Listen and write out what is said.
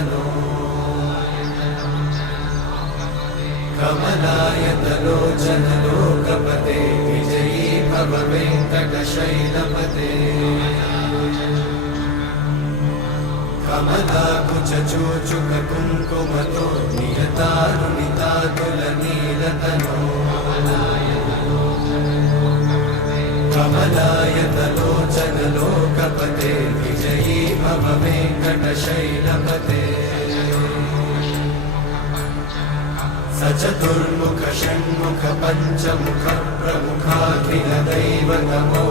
तनो कमलायतलोचन लोकपते विजयी भव वेङ्कटशैलपते कमलाकुचूचुक कुङ्कुमतो नियतारुणितातुलनीलतनो कमलायतलोचन लोकपते विजयी भव वेङ्कटशैलपते सचतुर्मुख षण्मुख पञ्चमुख प्रमुखाखिल दैवतमो